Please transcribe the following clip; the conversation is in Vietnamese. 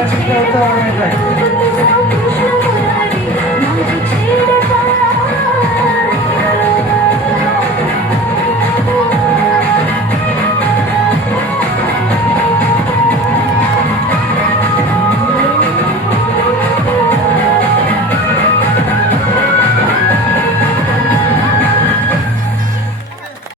माझी छेड